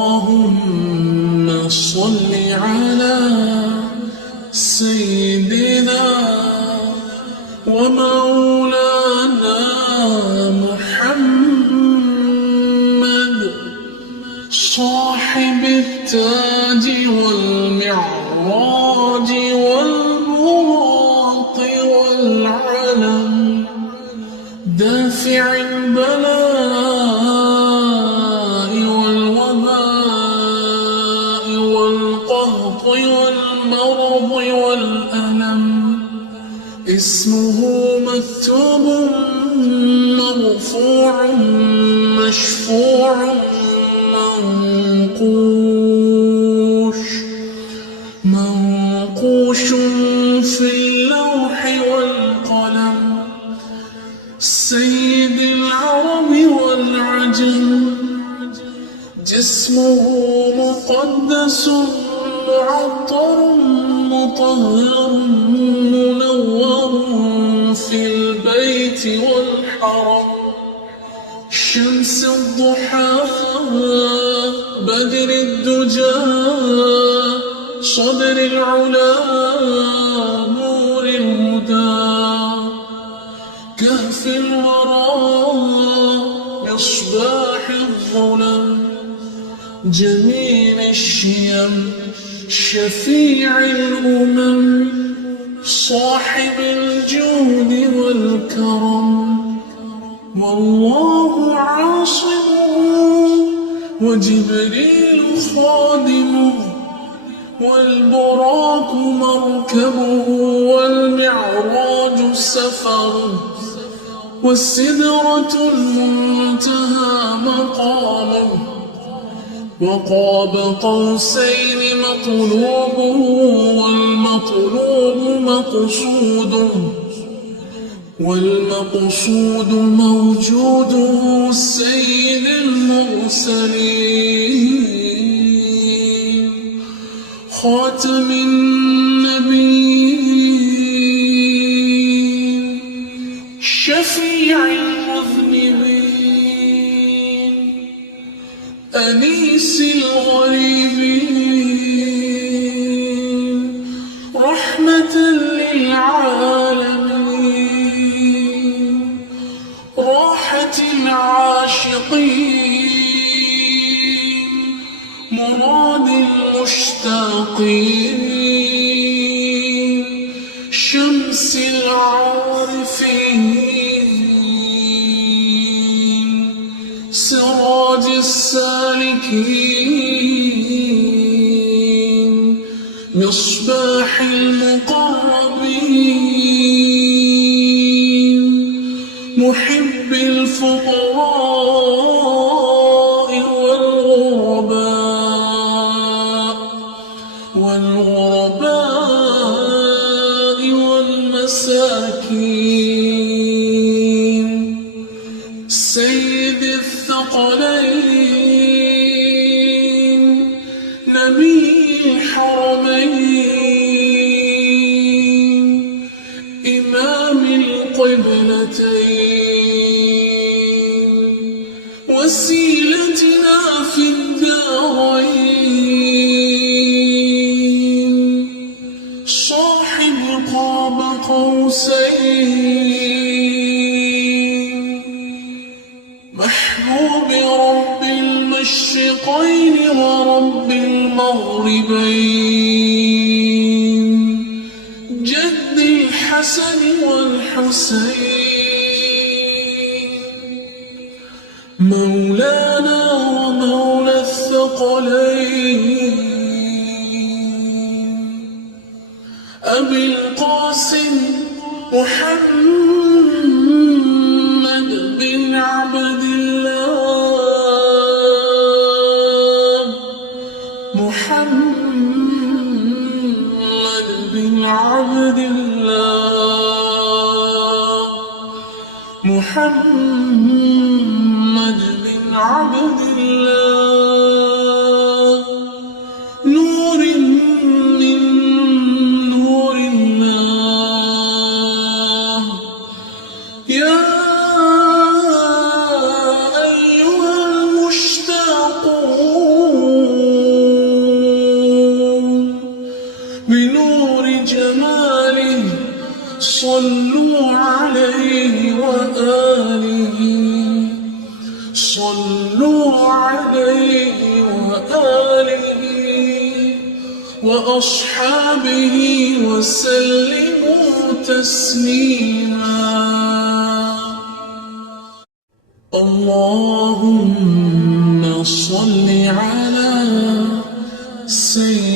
اللهم صل على سيدنا ومولانا محمد صاحب التاج والمعراج والبراق والعلم دافع البلاء والوباء والقهط والمرض والألم اسمه مكتوب مرفوع مشفوع منقوش في اللوح والقلم سيد العرب والعجم جسمه مقدس معطر مطهر منور في البيت والحرم شمس الضحى بدر الدجى صدر العلا نور الهدى كهف الورى مصباح الظلم جميل الشيم شفيع الأمم صاحب الجود والكرم والله عاصمه وجبريل خادمه والبراق مركبه والمعراج سفره والسدرة المنتهى مقامه وقاب قوسين مطلوبه والمطلوب والمقصود موجوده سيد المرسلين خاتم النبيين شفيع المذنبين أنيس الغريبين رحمة للعالمين راحة العاشقين مراد المشتاقين شمس العارفين سراج السالكين مصباح المقربين محب الفقراء والغرباء والمساكين سيد الثقلين نبي الحرمين إمام القبلتين وسيلتنا في الدارين صاحب قاب قوسين محبوب رب المشرقين ورب المغربين جد الحسن والحسين مولانا ومولى الثقلين أبي القاسم محمد بن عبد الله محمد بن عبد الله محمد بن عبد الله نور من نور الله يا أيها المشتاقون صلوا عليه وآله صلوا عليه وآله وأصحابه وسلموا تسليما. اللهم صل على سيدنا